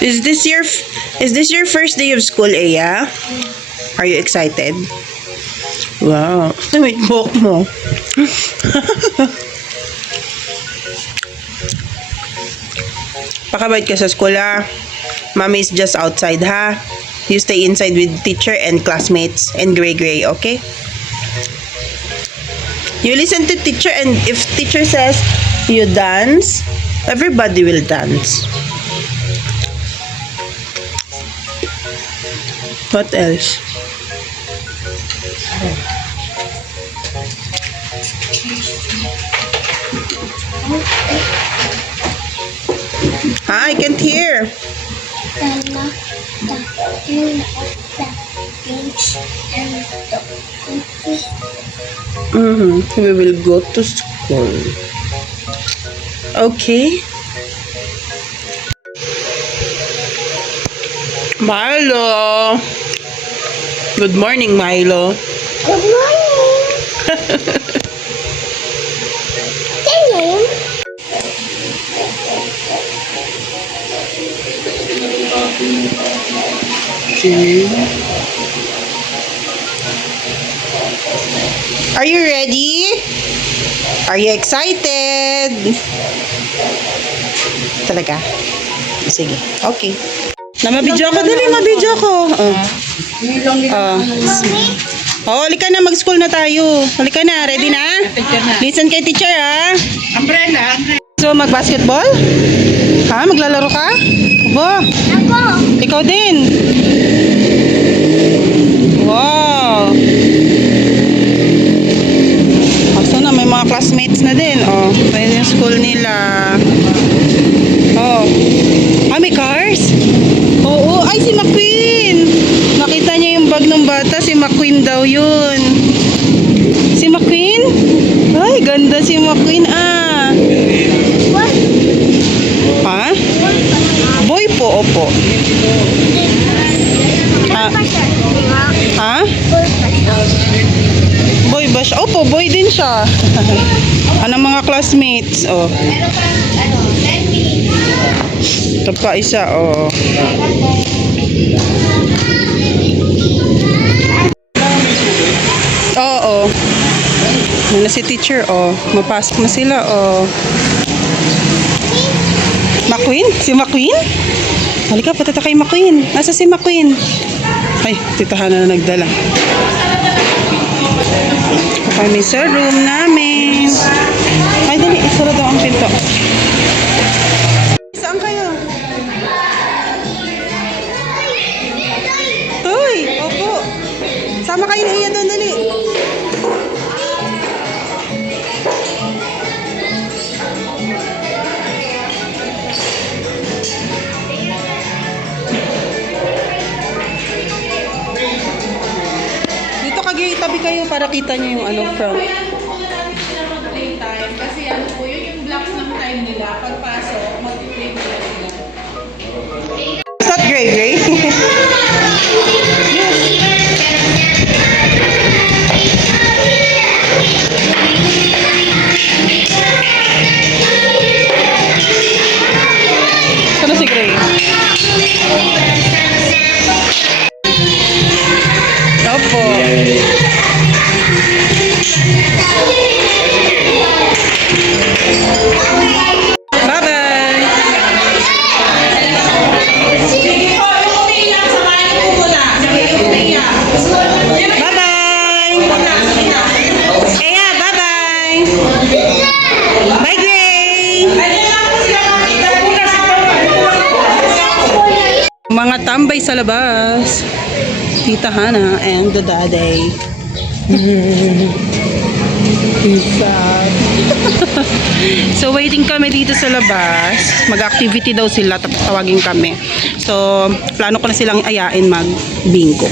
Is this your first day of school, Aya? Are you excited? Wow. Wait, buhok mo. Pakabait ka sa school, ha? Mommy is just outside, ha? You stay inside with teacher and classmates and gray, okay? You listen to teacher, and if teacher says you dance, everybody will dance. What else? I can't hear. We will go to school. Okay. Milo. Good morning, Milo. Good morning. Okay. Are you ready? Are you excited? Talaga? Sige. Okay. Mabidyo ko. Dali, mabidyo ko. Halika na. Mag-school na tayo. Halika na. Ready na? Listen kay teacher, ha? Umbrella. So, mag-basketball? Ha? Maglalaro ka? Aba. Ako. Ikaw din. Wow. Asa na, may mga classmates na din. Oh, may school nila. Oh. May cars? Oo. Ay, si McQueen. Nakita niya yung bag ng bata. Si McQueen daw yun. Si McQueen? Ay, ganda si McQueen, ah. Ha? Boy po, opo. Ha? Boy ba siya? Opo, boy din siya. Anong mga classmates? Oh. Ito pa isa, oh. Oo. Ano si teacher, oh. Mapasok na sila, oh. McQueen? Si McQueen? Halika, patata kay McQueen. Nasa si McQueen? Ay, titahan na nagdala. Kami sa room namin. Ay, dali. Isara daw ang pinto. Saan kayo? Toy! Opo. Sama kayo na iya doon, dali. Tabi kayo para kita niyo yung ano front. Playtime kasi ano po yun yung blocks ng time nila pagpasok multiplay nila sila. Is that gray? Sana si Gray? Opo. Mga tambay sa labas. Tita Hana and the daddy. So waiting kami dito sa labas. Mag-activity daw sila, tapos tawagin kami. So plano ko na silang ayain mag-bingo.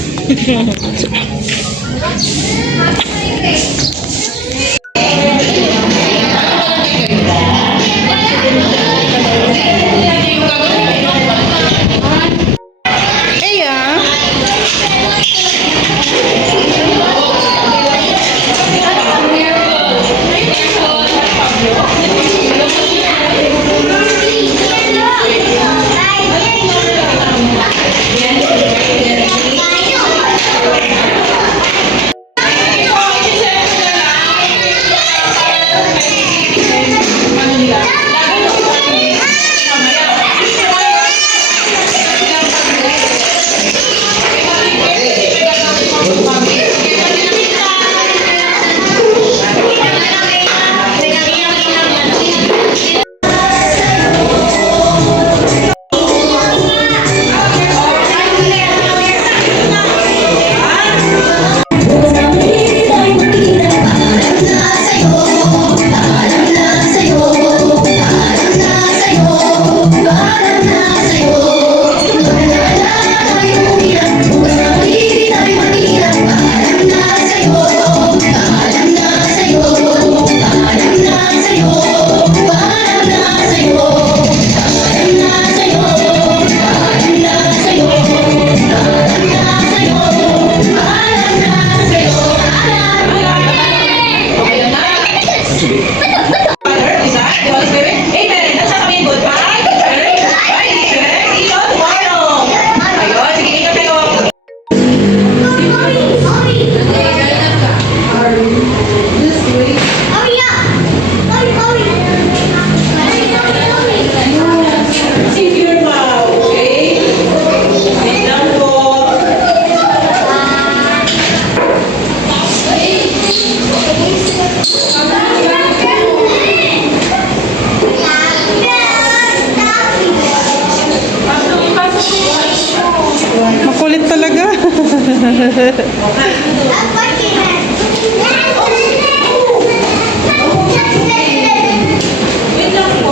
Wait lang po.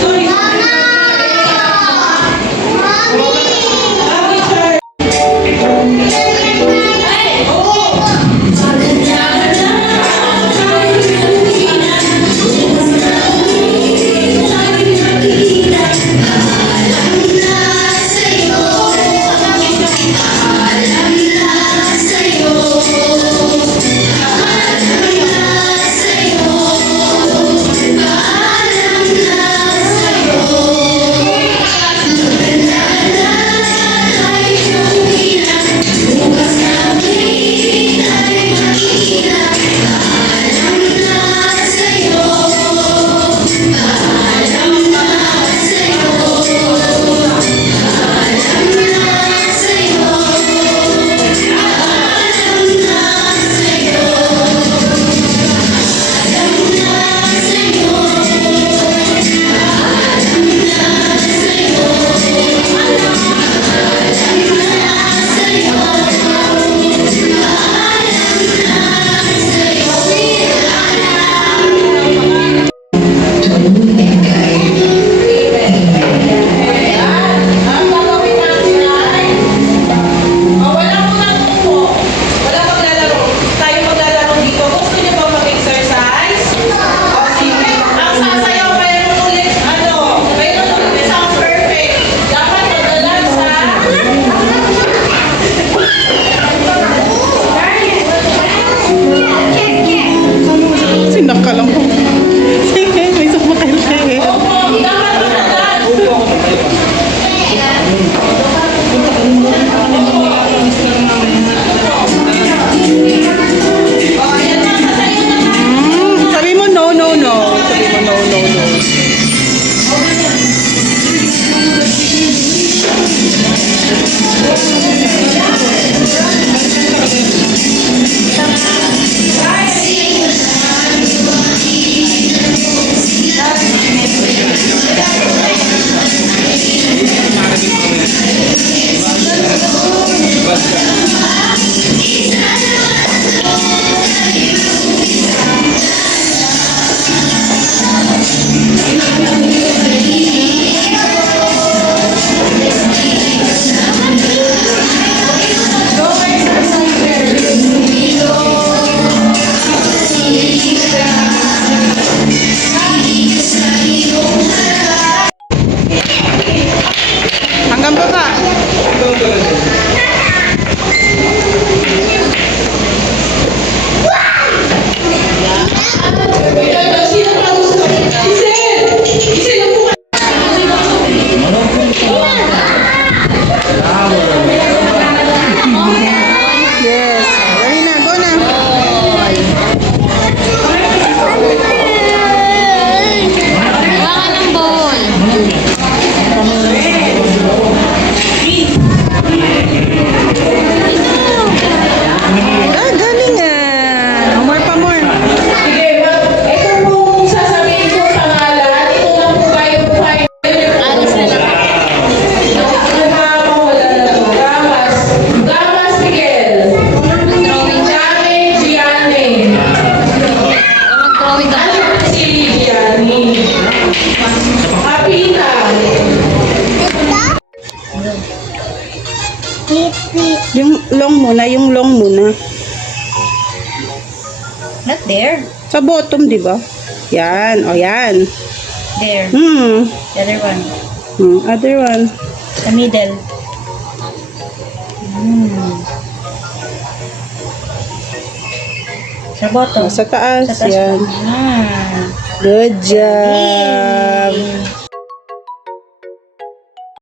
Sorry. Ang gagawin natin ay wala munang po. Wala maglalaro. Tayo maglalaro dito. Gusto niyo ba mag-exercise? O sige. Ang sasayaw mayroon ulit mayroon ulit sound perfect. Dapat magalan sa Sinaka lang po. Sige, may sumakal kayo. Opo, dapat magalan. O, ayan na, sasayaw na tayo. Sabi mo no, no, no. Sabi mo no, no, no. Hanggang baba. Sino pa gusto? Isel! Isel, ang buka. Yes. Dali na, go na. Ah, galing ah. More pa more. Sige, ito pong sasabihin ko pangalan. Ito lang po kayo buhay. Alis na lang. Wala na to. Gamas. Gamas Miguel. Jame Gianni. Ano si Gianni? Kapita. Yung long muna, yung long muna. Not there. Sa bottom, di ba? Yan, o yan. There. The other one. Other one. The middle. Sa bottom. Sa taas, Sa taas. yan. Ah. Good job.